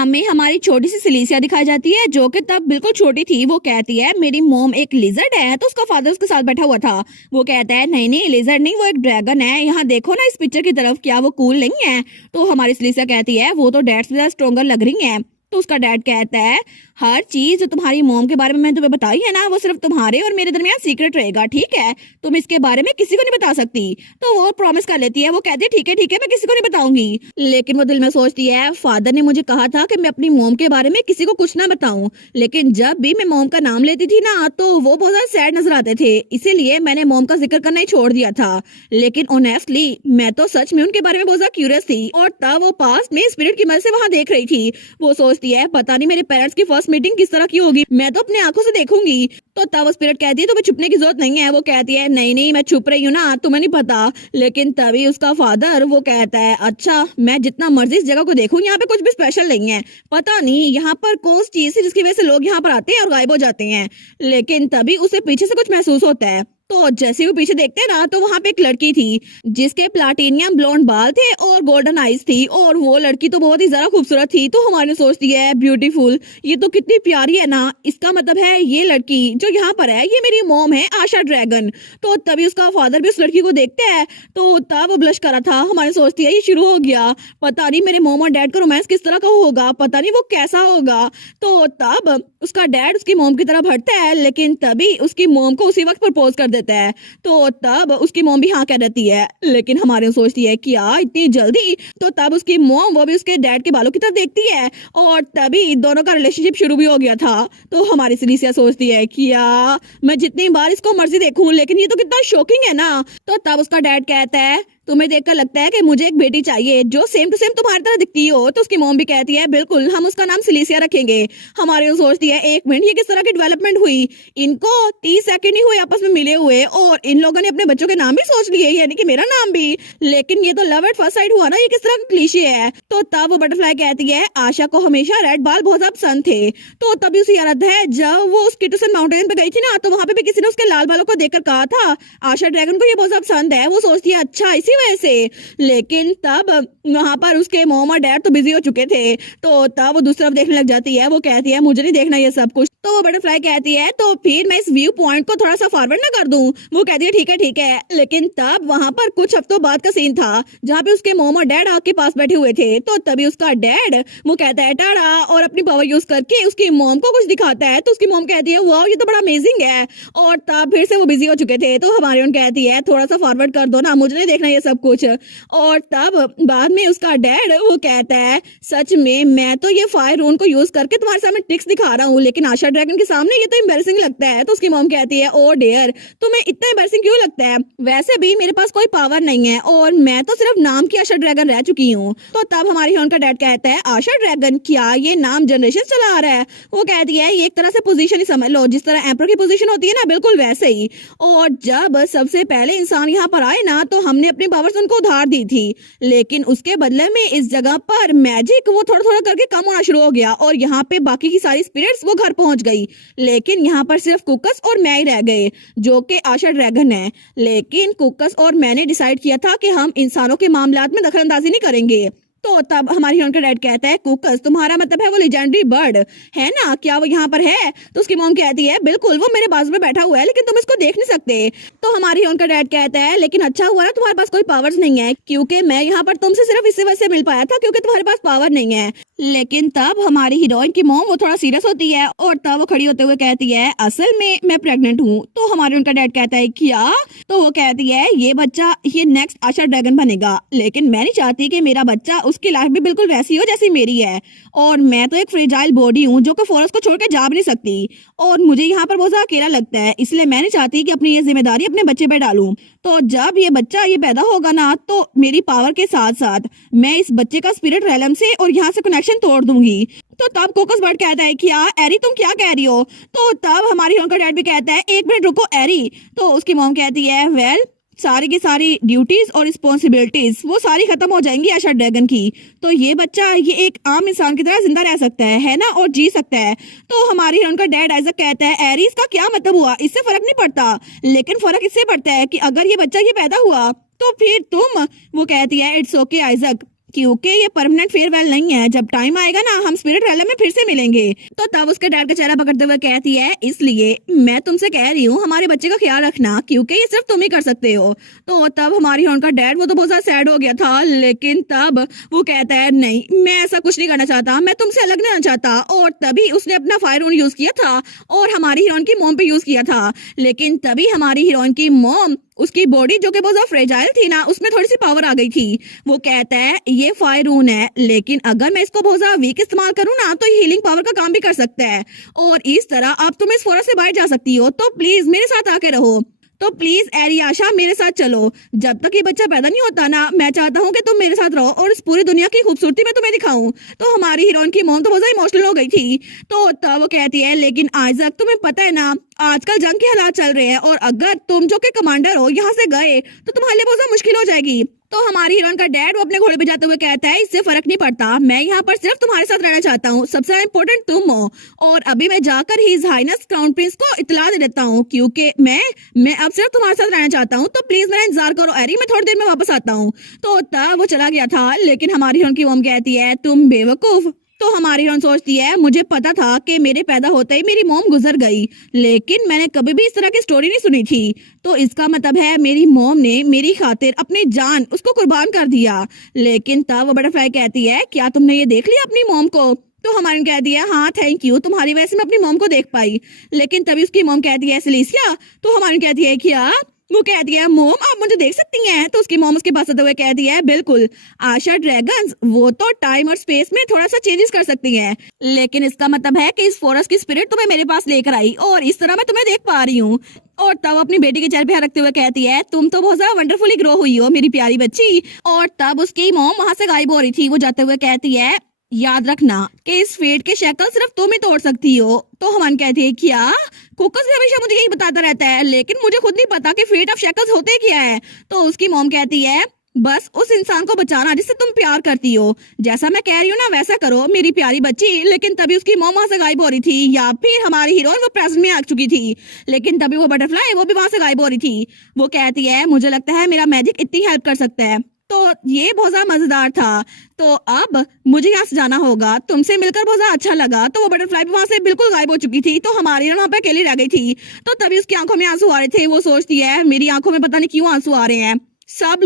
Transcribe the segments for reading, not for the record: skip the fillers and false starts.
हमें हमारी छोटी सी सिलीसिया दिखाई जाती है जो कि तब बिल्कुल छोटी थी। वो कहती है मेरी मॉम एक लिजर्ड है, तो उसका फादर उसके साथ बैठा हुआ था। वो कहता है नहीं नहीं लिजर्ड नहीं, वो एक ड्रैगन है। यहाँ देखो ना इस पिक्चर की तरफ, क्या वो कूल नहीं है? तो हमारी सिलीसिया कहती है वो तो डैड से ज्यादा स्ट्रोंगर लग रही है। तो उसका डैड कहता है हर चीज जो तुम्हारी मॉम के बारे में मैंने तुम्हें बताई है ना, वो सिर्फ तुम्हारे और मेरे दरमियान सीक्रेट रहेगा, ठीक है? तुम इसके बारे में किसी को नहीं बता सकती। तो वो प्रॉमिस कर लेती है। वो कहती है ठीक है मैं किसी को नहीं बताऊंगी। लेकिन वो दिल में सोचती है फादर ने मुझे कहा था कि मैं अपनी मॉम के बारे में किसी को कुछ ना बताऊं, लेकिन जब भी मैं मॉम का नाम लेती थी ना तो वो बहुत ज्यादा सैड नजर आते थे, इसीलिए मैंने मॉम का जिक्र करना ही छोड़ दिया था। लेकिन ऑनेस्टली मैं तो सच में उनके बारे में बहुत ज्यादा क्यूरियस थी, और तब वो पास में स्पिरिट की मदद से वहां देख रही थी। वो सोचती है पता नहीं मेरे पेरेंट्स की फर्स्ट मीटिंग किस तरह की होगी, मैं तो अपनी आंखों से देखूंगी। तो तब वो स्पिरिट कहती है तुम्हें छुपने की जरूरत नहीं है। वो कहती है नहीं नहीं मैं छुप रही हूँ ना, तुम्हें नहीं पता। लेकिन तभी उसका फादर वो कहता है अच्छा मैं जितना मर्जी इस जगह को देखूं, यहाँ पे कुछ भी स्पेशल नहीं है। पता नहीं यहाँ पर कौन सी चीज है जिसकी वजह से लोग यहाँ पर आते हैं और गायब हो जाते हैं। लेकिन तभी उसे पीछे से कुछ महसूस होता है। तो जैसे वो पीछे देखते हैं ना तो वहां पे एक लड़की थी जिसके प्लाटिनियम ब्लॉन्ड बाल थे और गोल्डन आईज थी, और वो लड़की तो बहुत ही ज्यादा खूबसूरत थी। तो हमारे सोचती है ब्यूटीफुल, ये तो कितनी प्यारी है ना, इसका मतलब है ये लड़की जो यहाँ पर है ये मेरी मॉम है आशा ड्रैगन। तो तभी उसका फादर भी उस लड़की को देखते हैं, तो तब वो ब्लश करा था। हमारे सोचती है ये शुरू हो गया, पता नहीं मेरे मॉम और डैड का रोमांस किस तरह का होगा, पता नहीं वो कैसा होगा। तो तब उसका डैड उसकी मॉम की तरफ हटता है, लेकिन तभी उसकी मॉम को उसी वक्त प्रपोज कर देता है। तो तब उसकी मॉम भी हाँ कह देती है, लेकिन हमारे सोचती है क्या इतनी जल्दी? तो तब उसकी मॉम वो भी उसके डैड के बालों की तरफ देखती है, और तभी दोनों का रिलेशनशिप शुरू भी हो गया था। तो हमारी सिलीसिया सोचती है क्या मैं जितनी बार इसको मर्जी देखूं, लेकिन ये तो कितना शॉकिंग है ना। तो तब उसका डैड कहता है तुम्हें देखकर लगता है कि मुझे एक बेटी चाहिए जो सेम टू सेम तुम्हारी तरह दिखती हो। तो उसकी मॉम भी कहती है बिल्कुल हम उसका नाम सिलीसिया रखेंगे। हमारे सोचती है एक मिनट ये किस तरह की डेवलपमेंट हुई, इनको 30 सेकंड ही हुए आपस में मिले हुए और इन लोगों ने अपने बच्चों के नाम भी सोच लिए, यानी कि मेरा नाम भी। लेकिन ये तो लव एट फर्स्ट साइड हुआ ना, ये किस तरह का क्लीशे है। तो तब वो बटरफ्लाई कहती है आशा को हमेशा रेड बाल बहुत ज्यादा पसंद थे। तो तभी उसे याद है जब वो उस किटूसन माउंटेन पे गई थी ना, तो वहां पे भी किसी ने उसके लाल बालों को देखकर कहा था आशा ड्रैगन को ये बहुत ज्यादा पसंद है। वो सोचती है अच्छा इसी वजह से। लेकिन तब वहां पर उसके मॉम और डैड तो बिजी हो चुके थे, तो तब वो दूसरी तरफ देखने लग जाती है। वो कहती है मुझे नहीं देखना ये सब कुछ। तो वो बटरफ्लाई कहती है तो फिर मैं इस व्यू पॉइंट को थोड़ा सा फॉरवर्ड ना कर दूं? वो कहती है ठीक है। लेकिन तब वहां पर कुछ हफ्तों बाद का सीन था जहाँ पे उसके मॉम और डैड आग के पास बैठे हुए थे। तो तभी उसका डैड वो कहता है टाड़ा, और अपनी पावर यूज करके उसकी मॉम को कुछ दिखाता है। तो उसकी मॉम कहती है वाह ये तो बड़ा अमेजिंग है, और तब फिर से वो बिजी हो चुके थे। तो हमारी उन कहती है थोड़ा सा फॉरवर्ड कर दो ना, मुझे नहीं देखना ये सब कुछ। और तब बाद में उसका डैड वो कहता है सच में मैं तो ये फायर रून को यूज करके तुम्हारे सामने ट्रिक्स दिखा रहा हूँ, लेकिन आशा ड्रैगन के सामने ये तो एम्बैरेसिंग लगता है। तो उसकी मॉम कहती है ओ डियर तुम्हें इतना एम्बैरेसिंग क्यों लगता है? वैसे भी मेरे पास कोई पावर नहीं है और मैं तो सिर्फ नाम की आशा ड्रैगन रह चुकी हूँ। तो तब हमारी हीरोइन का डैड कहता है आशा ड्रैगन क्या ये नाम जनरेशन चला आ रहा है? वो कहती है ये एक तरह से पोजीशन ही समझ लो, जिस तरह एम्परर की पोजीशन होती है ना, बिल्कुल वैसे ही। और जब सबसे पहले इंसान यहाँ पर आए ना तो हमने अपनी पावर्स उनको उधार दी थी, लेकिन उसके बदले में इस जगह पर मैजिक वो थोड़ा थोड़ा करके कम होना शुरू हो गया, और यहाँ पे बाकी की सारी स्पिरिट्स वो घर पहुंच गई। लेकिन यहाँ पर सिर्फ कुकस और मैं ही रह गए जो कि आशा ड्रैगन है। लेकिन कुकस और मैंने डिसाइड किया था कि हम इंसानों के मामलात में दखलंदाजी नहीं करेंगे। तो तब हमारी हीरोइन का डैड कहता है कुकस तुम्हारा मतलब है वो लेजेंडरी बर्ड है ना, क्या वो यहाँ पर है? तो उसकी मॉम कहती है बिल्कुल वो मेरे बाजू में बैठा हुआ है, लेकिन तुम इसको देख नहीं सकते। तो हमारी हीरोइन का डैड कहता है लेकिन अच्छा हुआ ना तुम्हारे पास कोई पावर्स नहीं है, क्योंकि मैं यहाँ पर तुमसे सिर्फ इसी वजह से मिल पाया था क्योंकि तुम्हारे पास पावर नहीं है। लेकिन तब हमारी हीरोइन की मॉम वो थोड़ा सीरियस होती है, और तब वो खड़ी होते हुए कहती है असल में मैं प्रेग्नेंट हूँ। तो हमारे उनका डैड कहता है क्या? तो वो कहती है ये बच्चा ये नेक्स्ट आशा ड्रैगन बनेगा, लेकिन मैं नहीं चाहती कि मेरा बच्चा उसकी लाइफ भी बिल्कुल वैसी हो जैसी मेरी है, और मैं तो एक फ्रेजाइल बॉडी हूँ जो कि फॉरेस्ट को छोड़ के जा भी नहीं सकती, और मुझे यहाँ पर बहुत ज्यादा अकेला लगता है, इसलिए मैं नहीं चाहती कि अपनी ये जिम्मेदारी अपने बच्चे पे डालूं। तो जब ये बच्चा ये पैदा होगा ना तो मेरी पावर के साथ साथ मैं इस बच्चे का स्पिरिट रेलम से और यहाँ से कनेक्शन तोड़ दूंगी। तो तब कोकस बर्ड कहता है क्या एरी तुम क्या कह रही हो? तो तब हमारी हीरोइन का डैड भी कहता है एक मिनट रुको एरी। तो उसकी मॉम कहती है वेल सारी की सारी ड्यूटीज और रिस्पॉन्सिबिलिटीज वो सारी खत्म हो जाएंगी आशा ड्रैगन की, तो ये बच्चा ये एक आम इंसान की तरह जिंदा रह सकता है ना, और जी सकता है। तो हमारी हीरोइन का डैड आइजक कहता है एरी इसका क्या मतलब हुआ? इससे फर्क नहीं पड़ता, लेकिन फर्क इससे पड़ता है कि अगर ये बच्चा ये पैदा हुआ तो फिर तुम। वो कहती है इट्स ओके आइजक, क्योंकि ये परमानेंट फेयरवेल नहीं है, जब टाइम आएगा ना हम स्पिरिट रैली में फिर से मिलेंगे। तो तब उसके डैड का चेहरा पकड़ते हुए कहती है, इसलिए मैं तुमसे कह रही हूँ हमारे बच्चे का ख्याल रखना, क्योंकि ये सिर्फ तुम ही कर सकते हो। तो तब हमारी उनका डैड वो तो बहुत ज्यादा सैड हो गया था, लेकिन तब वो कहता है नहीं, मैं ऐसा कुछ नहीं करना चाहता, मैं तुमसे अलग नहीं रहना चाहता। और तभी उसने अपना फायर ऊन यूज किया था और हमारी हीरोइन की मॉम पे यूज किया था। लेकिन तभी हमारी हीरोइन की मॉम, उसकी बॉडी जो कि बहुत ज्यादा फ्रेजाइल थी ना, उसमें थोड़ी सी पावर आ गई थी। वो कहता है ये फायर ऊन है, लेकिन अगर मैं इसको बहुत ज्यादा वीक इस्तेमाल करूँ ना तो ये हीलिंग पावर का काम भी कर सकता है, और इस तरह आप तुम इस फॉरेस्ट से बाहर जा सकती हो। तो प्लीज मेरे साथ आके रहो। तो प्लीज एरियाशा मेरे साथ चलो, जब तक ये बच्चा पैदा नहीं होता ना, मैं चाहता हूँ कि तुम मेरे साथ रहो और इस पूरी दुनिया की खूबसूरती मैं तुम्हें दिखाऊं। तो हमारी हीरोइन की मॉम तो बहुत इमोशनल हो गई थी। तो तब वो कहती है, लेकिन आइजक तुम्हें पता है ना आजकल जंग के हालात चल रहे हैं, और अगर तुम जो के कमांडर हो यहाँ से गए तो तुम्हारे लिए बहुत ज्यादा मुश्किल हो जाएगी। तो हमारी हीरोइन का डैड वो अपने घोड़े पे जाते हुए कहता है, इससे फर्क नहीं पड़ता, मैं यहाँ पर सिर्फ तुम्हारे साथ रहना चाहता हूँ, सबसे इम्पोर्टेंट तुम हो। और अभी मैं जाकर हिज हाइनेस क्राउन प्रिंस को इत्तला दे देता हूँ, क्योंकि मैं अब सिर्फ तुम्हारे साथ रहना चाहता हूँ। तो प्लीज मेरा इंतजार करो एरी, मैं थोड़ी देर में वापस आता हूँ। तो तब वो चला गया था, लेकिन हमारी हीरोइन की मॉम कहती है, तुम बेवकूफ। तो हमारी हीरोइन सोचती है, मुझे पता था कि मेरे पैदा होते ही मेरी मॉम गुजर गई, लेकिन मैंने कभी भी इस तरह की स्टोरी नहीं सुनी थी। तो इसका मतलब है मेरी मॉम ने मेरी खातिर अपनी जान उसको कुर्बान कर दिया। लेकिन तब वो बटरफ्लाई कहती है, क्या तुमने ये देख लिया अपनी मॉम को? तो हमारी कहती है, हाँ थैंक यू, तुम्हारी वजह से मैं अपनी मॉम को देख पाई। लेकिन तभी उसकी मॉम कहती है, सिलीसिया। तो हमारी कहती है, क्या? वो कहती है, मोम आप मुझे देख सकती हैं। तो उसकी मॉम उसके पास आते हुए कहती है, बिल्कुल, आशा ड्रैगन्स वो तो टाइम और स्पेस में थोड़ा सा चेंजेस कर सकती हैं, लेकिन इसका मतलब है कि इस फॉरेस्ट की स्पिरिट तुम्हें मेरे पास लेकर आई और इस तरह मैं तुम्हें देख पा रही हूँ। और तब अपनी बेटी के चेहरे पे हाथ रखते हुए कहती है, तुम तो बहुत ज्यादा वंडरफुली ग्रो हुई हो मेरी प्यारी बच्ची। और तब उसकी मॉम वहां से गायब हो रही थी। वो जाते हुए कहती है, याद रखना कि इस फेट के शक्ल सिर्फ तुम ही तोड़ सकती हो। तो हमान कहती है, क्या? कोकस भी हमेशा मुझे यही बताता रहता है, लेकिन मुझे खुद नहीं पता कि फेट ऑफ शक्ल्स होते क्या है। तो उसकी मॉम कहती है, बस उस इंसान को बचाना जिससे तुम प्यार करती हो, जैसा मैं कह रही हूँ ना वैसा करो मेरी प्यारी बच्ची। लेकिन तभी उसकी मॉम वहां से गायब हो रही थी, या फिर हमारी हीरोइन वो प्रेजेंट में आ चुकी थी। लेकिन तभी वो बटरफ्लाई वो भी वहां से गायब हो रही थी। वो कहती है, मुझे लगता है मेरा मैजिक इतनी हेल्प कर सकता है। तो ये बहुत ज्यादा मजेदार था। तो अब मुझे यहाँ से जाना होगा, तुमसे मिलकर बहुत ज्यादा अच्छा लगा। तो वो बटरफ्लाई भी वहां से बिल्कुल गायब हो चुकी थी। तो हमारी वहां पे अकेली रह गई थी। तो तभी उसकी आंखों में आंसू आ रहे थे। वो सोचती है, मेरी आंखों में पता नहीं क्यों आंसू आ रहे हैं। सब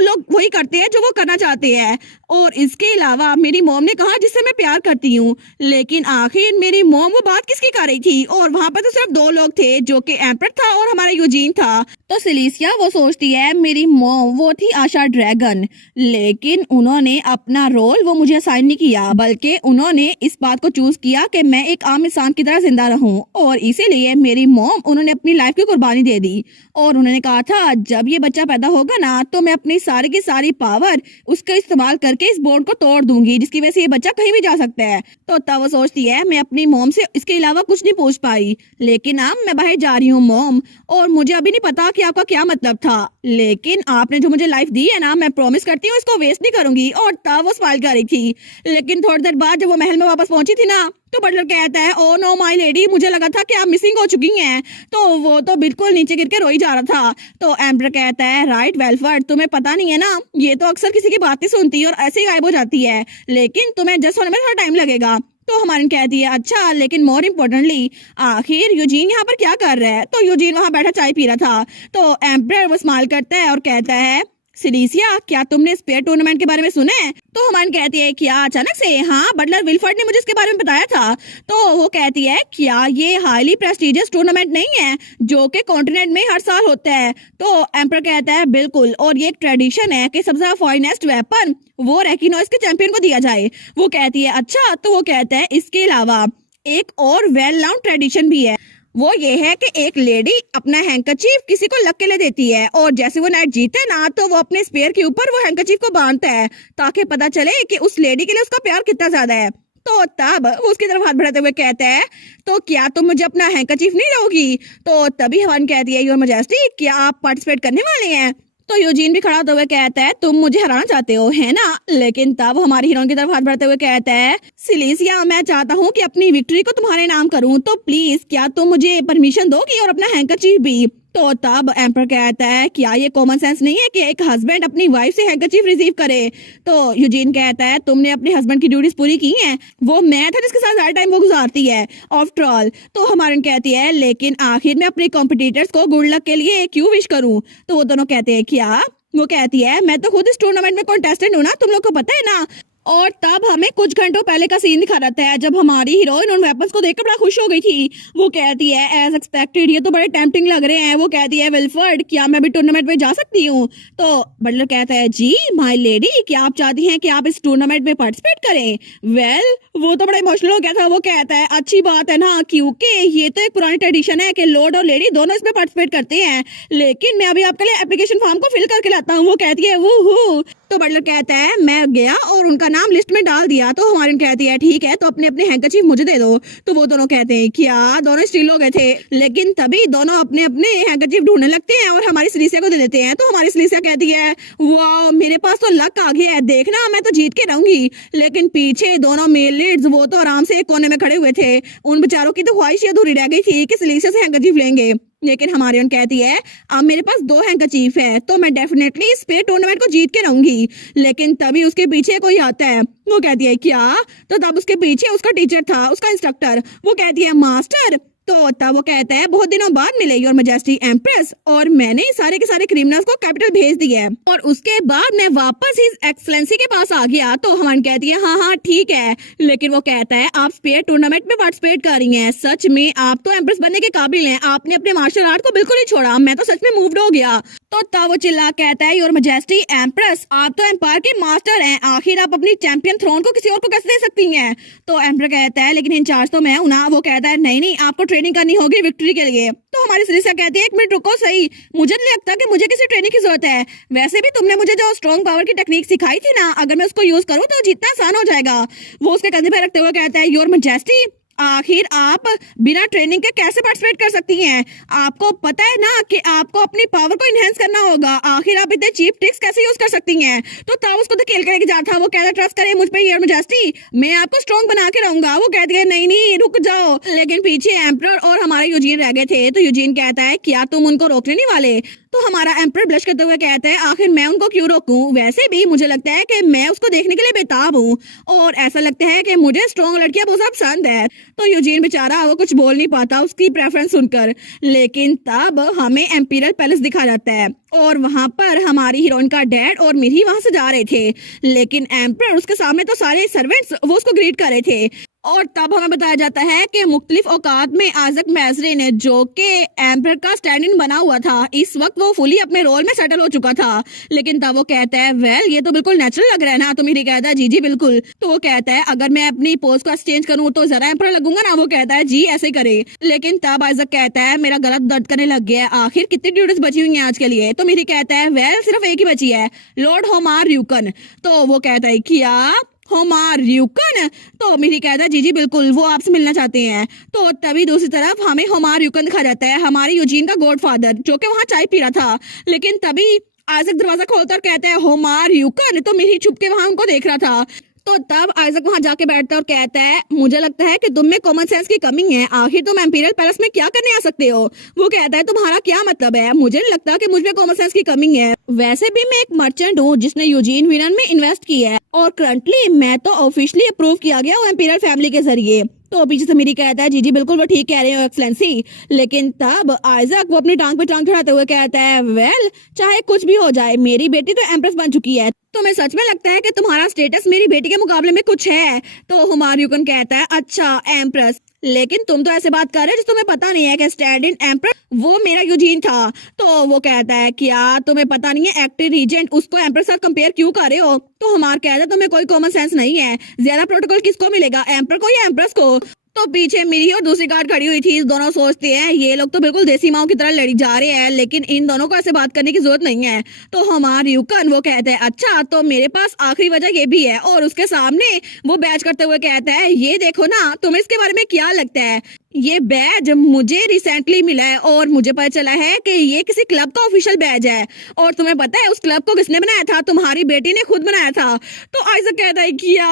लोग वही करते हैं जो वो करना चाहते हैं। और इसके अलावा मेरी मॉम ने कहा जिससे मैं प्यार करती हूँ, लेकिन आखिर मेरी मॉम वो बात किसकी कर रही थी? और वहां पर तो सिर्फ दो लोग थे, जो कि एम्पर था और हमारा यूजीन था। तो सिलीसिया वो सोचती है, मेरी मॉम वो थी आशा ड्रैगन, लेकिन उन्होंने अपना रोल वो मुझे असाइन नहीं किया, बल्कि उन्होंने इस बात को चूज किया कि मैं एक आम इंसान की तरह जिंदा रहूं। और इसीलिए मेरी मॉम उन्होंने अपनी लाइफ की कुर्बानी दे दी। और उन्होंने कहा था, जब ये बच्चा पैदा होगा ना तो मैं अपनी सारी की सारी पावर उसका इस्तेमाल करके इस बॉन्ड को तोड़ दूंगी, जिसकी वजह से ये बच्चा कहीं भी जा सकता है। तो तब वो सोचती है, मैं अपनी मॉम से इसके अलावा कुछ नहीं पूछ पाई, लेकिन अब मैं बाहर जा रही हूँ मॉम, और मुझे अभी नहीं पता कि आपका क्या मतलब था, लेकिन आपने जो मुझे लाइफ दी है ना, मैं प्रॉमिस करती हूँ इसको वेस्ट नहीं करूंगी। और तब वो स्माइल कर रही थी। लेकिन थोड़ी देर बाद जब वो महल में वापस पहुंची थी ना, तो बटलर कहता है, ओ नो माय लेडी, मुझे लगा था कि आप मिसिंग हो चुकी हैं। तो वो तो बिल्कुल नीचे गिर के रोई जा रहा था। तो एम्पर कहता है, राइट वेलफर्ड, तुम्हें पता नहीं है ना, ये तो अक्सर किसी की बातें सुनती है और ऐसे ही गायब हो जाती है, लेकिन तुम्हें एडजस्ट होने में थोड़ा टाइम लगेगा। तो हमारी कहती है, अच्छा, लेकिन मोर इम्पोर्टेंटली आखिर यूजीन यहाँ पर क्या कर रहा है? तो यूजीन वहां बैठा चाय पी रहा था। तो एम्पर वो स्माइल करता है और कहता है, सिलीसिया, क्या तुमने स्पेयर टूर्नामेंट के बारे में सुना है? तो हमारी कहती है, क्या अचानक से? हाँ, बटलर विल्फर्ड ने मुझे इसके बारे में बताया था। तो वो कहती है, क्या ये हाईली प्रेस्टिजियस टूर्नामेंट नहीं है जो कि कॉन्टिनेंट में हर साल होता है? तो एम्पर कहता है, बिल्कुल, और ये एक ट्रेडिशन है कि सबसे फाइनेस्ट वेपन वो रेकिनोइस के चैंपियन को दिया जाए। वो कहती है, अच्छा। तो वो कहता है, इसके अलावा एक और वेल नाउन ट्रेडिशन भी है, वो ये है कि एक लेडी अपना हैंकरचीफ किसी को लग के ले देती है, और जैसे वो नाइट जीते ना तो वो अपने स्पेयर के ऊपर वो हैंकरचीफ को बांधता है, ताकि पता चले कि उस लेडी के लिए उसका प्यार कितना ज्यादा है। तो तब वो उसकी तरफ हाथ बढ़ाते हुए कहता है, तो क्या तुम मुझे अपना हैंकरचीफ नहीं दोगी? तो तभी हवन कहती है, योर मैजेस्टी, क्या आप पार्टिसिपेट करने वाले हैं? तो यूजीन भी खड़ा होते हुए कहता है, तुम मुझे हराना चाहते हो, है ना? लेकिन तब हमारी हीरोइन की तरफ हाथ बढ़ाते हुए कहता है, सिलीसिया, मैं चाहता हूँ कि अपनी विक्ट्री को तुम्हारे नाम करूँ, तो प्लीज क्या तुम मुझे परमिशन दोगी और अपना हैंकरचीफ भी? तो तब एम्पर कहता है क्या ये कॉमन सेंस नहीं है कि एक हस्बैंड अपनी वाइफ से हैंकरचीफ रिसीव करे। तो यूजीन कहता है तुमने अपने हस्बैंड की ड्यूटीज पूरी की हैं, वो मैं था जिसके साथ ज्यादा टाइम वो गुजारती है आफ्टर ऑल। तो हमारन कहती है लेकिन आखिर में अपने कॉम्पिटिटर्स को गुड लक के लिए क्यों विश करूं। तो वो दोनों कहते हैं क्या। वो कहती है मैं तो खुद इस टूर्नामेंट में कॉन्टेस्टेंट हूँ ना, तुम लोग को पता है ना। और तब हमें कुछ घंटों पहले का सीन दिखा रहता है जब हमारी हीरोइन उन वेपन्स को देखकर बड़ा खुश हो गई थी। वो कहती है एज एक्सपेक्टेड ये तो बड़े टेम्पटिंग लग रहे हैं। वो कहती है विल्फर्ड क्या मैं भी टूर्नामेंट में जा सकती हूँ। तो बटलर कहता है जी माय लेडी, क्या आप चाहती हैं कि आप इस टूर्नामेंट में पार्टिसिपेट करें। वेल वो तो बड़ा इमोशनल हो गया था। वो कहता है अच्छी बात है ना, क्योंकि ये तो एक पुरानी ट्रेडिशन है कि लॉर्ड और लेडी दोनों इसमें पार्टिसिपेट करते हैं, लेकिन मैं अभी आपके लिए एप्लीकेशन फॉर्म को फिल करके लाता हूँ। वो कहती है वो तो बटलर कहता है मैं गया और उनका नाम लिस्ट में डाल दिया। तो हमारी कहती है ठीक है तो अपने अपने हैंकरचीफ मुझे दे दो। तो वो दोनों कहते हैं क्या। दोनों स्टील हो गए थे, लेकिन तभी दोनों अपने अपने हैंकरचीफ ढूंढने लगते हैं और हमारी सिलीसिया को दे देते हैं। तो हमारी सिलीसिया कहती है वाह मेरे पास तो लक आ गया है, देखना मैं तो जीत के रहूंगी। लेकिन पीछे दोनों मेल लीड्स वो तो आराम से एक कोने में खड़े हुए थे, उन बेचारों की तो ख्वाहिश अधूरी रह गई थी कि सिलीसिया से हैंकरचीफ लेंगे। लेकिन हमारी उन कहती है अब मेरे पास 2 हैंकरचीफ है तो मैं डेफिनेटली इस पे टूर्नामेंट को जीत के रहूंगी। लेकिन तभी उसके पीछे कोई आता है। वो कहती है क्या। तो तब उसके पीछे उसका टीचर था, उसका इंस्ट्रक्टर। वो कहती है मास्टर। तो तब वो कहता है बहुत दिनों बाद मिले योर मैजेस्टी एम्प्रेस, और मैंने सारे के सारे क्रिमिनल्स को कैपिटल भेज दिया है और उसके बाद मैं वापस हिज एक्सलेंसी के पास आ गया। तो हमान कहती है हाँ ठीक है, लेकिन वो कहता है आप स्पेयर टूर्नामेंट में पार्टिसिपेट कर रही हैं, सच में आप तो एम्प्रेस बनने के काबिल हैं, आपने अपने मार्शल आर्ट को बिल्कुल ही छोड़ा, मैं तो सच में मूव्ड हो गया। तो तब वो चिल्ला कहता है योर मैजेस्टी एम्प्रेस आप तो एम्पायर के मास्टर हैं, आखिर आप अपनी चैंपियन थ्रोन को किसी और को कैसे दे सकती हैं। तो एम्पर कहता है लेकिन इंचार्ज तो मैं हूं ना। वो कहता है नहीं आपको ट्रेनिंग करनी होगी विक्ट्री के लिए। तो हमारी सिलीसिया कहती है एक मिनट रुको सही, मुझे नहीं लगता कि मुझे किसी ट्रेनिंग की जरूरत है, वैसे भी तुमने मुझे जो स्ट्रॉन्ग पावर की टेक्निक सिखाई थी ना, अगर मैं उसको यूज करूँ तो जीतना आसान हो जाएगा। वो उसके कंधे पे रखते हुए कहता है योर मैजेस्टी आखिर आप बिना ट्रेनिंग के कैसे पार्टिसिपेट कर सकती हैं, आपको पता है ना कि आपको अपनी पावर को इनहेंस करना होगा, आखिर आप इतने चीप ट्रिक्स कैसे यूज कर सकती हैं। तो तब उसको धकेल कर लेके जाता। वो कहता ट्रस्ट करे मुझ पे योर मैजेस्टी, मैं आपको स्ट्रॉन्ग बना के रहूंगा। वो कहती है नहीं रुक जाओ। लेकिन पीछे एम्परर और हमारे यूजीन रह गए थे। तो यूजीन कहता है क्या तुम उनको रोकने नहीं वाले। तो हमारा एम्पर ब्लश करते हुए कहता है आखिर मैं उनको क्यों रोकूं, वैसे भी मुझे लगता है कि मैं उसको देखने के लिए बेताब हूँ और ऐसा लगता है कि मुझे स्ट्रॉन्ग लड़कियां बहुत पसंद है। तो यूजीन बेचारा वो कुछ बोल नहीं पाता उसकी प्रेफरेंस सुनकर। लेकिन तब हमें एम्पीरियल पैलेस दिखा जाता है और वहां पर हमारी हीरोइन का डैड और मिरी वहां से जा रहे थे, लेकिन एम्पर उसके सामने तो सारे सर्वेंट्स वो उसको ग्रीट कर रहे थे। और तब हमें बताया जाता है कि मुख्तलिफ औकात में आज़क मैजरिन जो कि एम्पर का स्टैंड इन बना हुआ था, इस वक्त वो फुली अपने रोल में सेटल हो चुका था। लेकिन तब वो कहता है वेल ये तो बिल्कुल नेचुरल लग रहा है ना। तो मेरी कहता है जी बिल्कुल। तो वो कहता है अगर मैं अपनी पोज को एक्सचेंज करूँ तो जरा एम्पर लगूंगा ना। वो कहता है जी ऐसे करे। लेकिन तब आज़क कहता है मेरा गला दर्द करने लग गया है, आखिर कितनी ड्यूटीज बची हुई है आज के लिए। तो मेरी कहता है वेल सिर्फ एक ही बची है, लॉर्ड होमार र्यूकन। तो वो कहता है क्या होमार र्यूकन। तो मेरी कहता है जी बिल्कुल वो आपसे मिलना चाहते हैं। तो तभी दूसरी तरफ हमें होमार र्यूकन दिखा जाता है, हमारी यूजीन का गॉडफादर जो कि वहाँ चाय पी रहा था। लेकिन तभी आइजक दरवाजा खोलता और कहता है होमार र्यूकन। तो मेरी छुप के वहाँ उनको देख रहा था। तो तब आइजक वहां जाके बैठता है और कहता है मुझे लगता है कि तुम में कॉमन सेंस की कमी है, आखिर तुम एम्पीरियल पैलेस में क्या करने आ सकते हो। वो कहता है तुम्हारा क्या मतलब है, मुझे नहीं लगता कि मुझ में कॉमन सेंस की कमी है, वैसे भी मैं एक मर्चेंट हूँ जिसने यूजीन विनन में इन्वेस्ट किया है और करंटली मैं तो ऑफिशियली अप्रूव किया गया हूँ एम्पीरियल फैमिली के जरिए। तो पीछे से मेरी कहता है जी बिल्कुल वो ठीक कह रहे हो एक्सलेंसी। लेकिन तब आइजक वो अपनी टांग पे टांग चढ़ाते हुए कहता है वेल चाहे कुछ भी हो जाए मेरी बेटी तो एम्प्रेस बन चुकी है, तुम्हें सच में लगता है कि तुम्हारा स्टेटस मेरी बेटी के मुकाबले में कुछ है। तो हुमार र्यूकन कहता है अच्छा एम्प्रेस, लेकिन तुम तो ऐसे बात कर रहे हो जो तुम्हें पता नहीं है कि स्टैंड इन एम्पर वो मेरा यूजीन था। तो वो कहता है क्या तुम्हें पता नहीं है एक्टिव रीजेंट उसको एम्पर साथ कंपेयर क्यों कर रहे हो। तो हमार कहता है तुम्हें कोई कॉमन सेंस नहीं है, ज्यादा प्रोटोकॉल किसको मिलेगा, एम्पर को या एम्प्रेस को। तो पीछे मेरी और दूसरी गार्ड खड़ी हुई थी। दोनों सोचते हैं ये लोग तो बिल्कुल देसी माओ की तरह लड़ी जा रहे हैं, लेकिन इन दोनों को ऐसे बात करने की जरूरत नहीं है। तो हमार यूकन वो कहते हैं अच्छा तो मेरे पास आखिरी वजह ये भी है, और उसके सामने वो बैच करते हुए कहता है ये देखो ना तुम्हें इसके बारे में क्या लगता है, ये बैज मुझे रिसेंटली मिला है और मुझे पता चला है कि ये किसी क्लब का ऑफिशियल बैज है। और तुम्हें पता है उस क्लब को किसने बनाया था? तुम्हारी बेटी ने खुद बनाया था। तो आइजक कहता है क्या?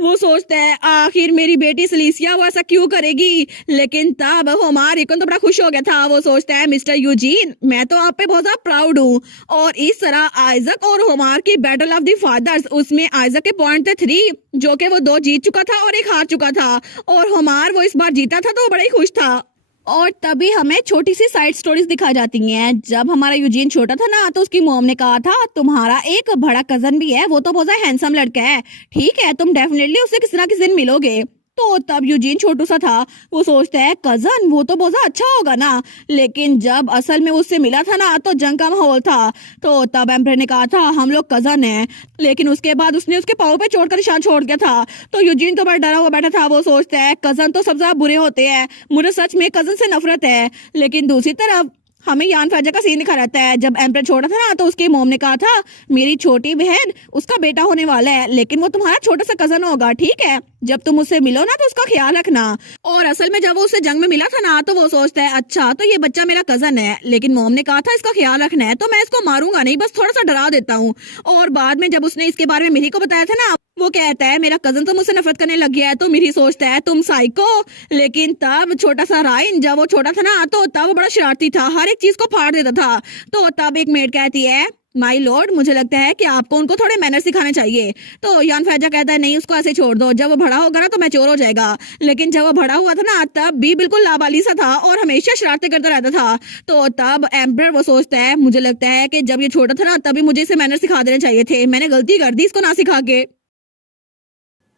वो सोचता है आखिर मेरी बेटी सलीसिया वो ऐसा क्यों करेगी। लेकिन तब हमार इकन तो बड़ा खुश हो गया था। वो सोचता है मिस्टर यूजीन, मैं तो आप पे बहुत ज्यादा प्राउड हूँ। और इस तरह आइजक और हमार की बैटल ऑफ द फादर्स, उसमें आइजक के पॉइंट थे 3, जो कि वो 2 जीत चुका था और 1 हार चुका था। और हमार वो इस बार जीता था तो वो बड़ा ही खुश था। और तभी हमें छोटी सी साइड स्टोरीज दिखाई जाती हैं। जब हमारा यूजीन छोटा था ना तो उसकी मॉम ने कहा था तुम्हारा एक बड़ा कजन भी है, वो तो बहुत हैंडसम लड़का है, ठीक है तुम डेफिनेटली उससे किसी ना किसी दिन मिलोगे। तो तब यूजीन छोटू सा था, वो सोचता है कजन वो तो बहुत अच्छा होगा ना। लेकिन जब असल में उससे मिला था ना तो जंग का माहौल था। तो तब एम्पर ने कहा था हम लोग कजन हैं। लेकिन उसके बाद उसने उसके पाँव पे चोट का निशान छोड़ दिया था। तो यूजीन तो बड़ा डरा हुआ बैठा था। वो सोचता है कजन तो सबसे ज्यादा बुरे होते हैं, मुझे सच में कजन से नफरत है। लेकिन दूसरी तरफ हमें यान फाजा का सीन दिखा रहता है। जब एम्पर छोटा था ना तो उसकी मॉम ने कहा था मेरी छोटी बहन उसका बेटा होने वाला है, लेकिन वो तुम्हारा छोटा सा कजन होगा, ठीक है जब तुम उससे मिलो ना तो उसका ख्याल रखना। और असल में जब वो उससे जंग में मिला था ना तो वो सोचता है अच्छा तो ये बच्चा मेरा कजन है, लेकिन मॉम ने कहा था इसका ख्याल रखना है, तो मैं इसको मारूंगा नहीं, बस थोड़ा सा डरा देता हूँ। और बाद में जब उसने इसके बारे में मिरी को बताया था ना, वो कहता है मेरा कजन तो मुझसे नफरत करने लग गया है। तो मिरी सोचता है तुम साइको। लेकिन तब छोटा सा रायन जब वो छोटा था ना तो तब वो बड़ा शरारती था, हर एक चीज को फाड़ देता था। तो तब एक मेड कहती है माई लॉर्ड मुझे लगता है कि आपको उनको थोड़े मैनर सिखाने चाहिए। तो यान फैजा कहता है नहीं उसको ऐसे छोड़ दो, जब वो बड़ा होगा ना तो मैच्योर हो जाएगा। लेकिन जब वो बड़ा हुआ था ना तब भी बिल्कुल लाबाली सा था और हमेशा शरारतें करता रहता था। तो तब एम्पर वो सोचता है मुझे लगता है कि जब ये छोटा था ना तभी मुझे इसे मैनर सिखा देने चाहिए थे, मैंने गलती कर दी इसको ना सिखा के।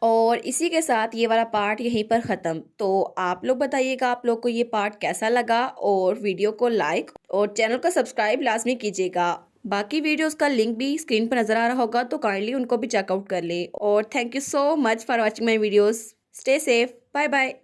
और इसी के साथ ये वाला पार्ट यहीं पर ख़त्म। तो आप लोग बताइएगा आप लोग को ये पार्ट कैसा लगा, और वीडियो को लाइक और चैनल को सब्सक्राइब लाजमी कीजिएगा। बाकी वीडियोस का लिंक भी स्क्रीन पर नज़र आ रहा होगा, तो काइंडली उनको भी चेकआउट कर लें। और thank you so much for watching my videos. Stay safe, bye bye.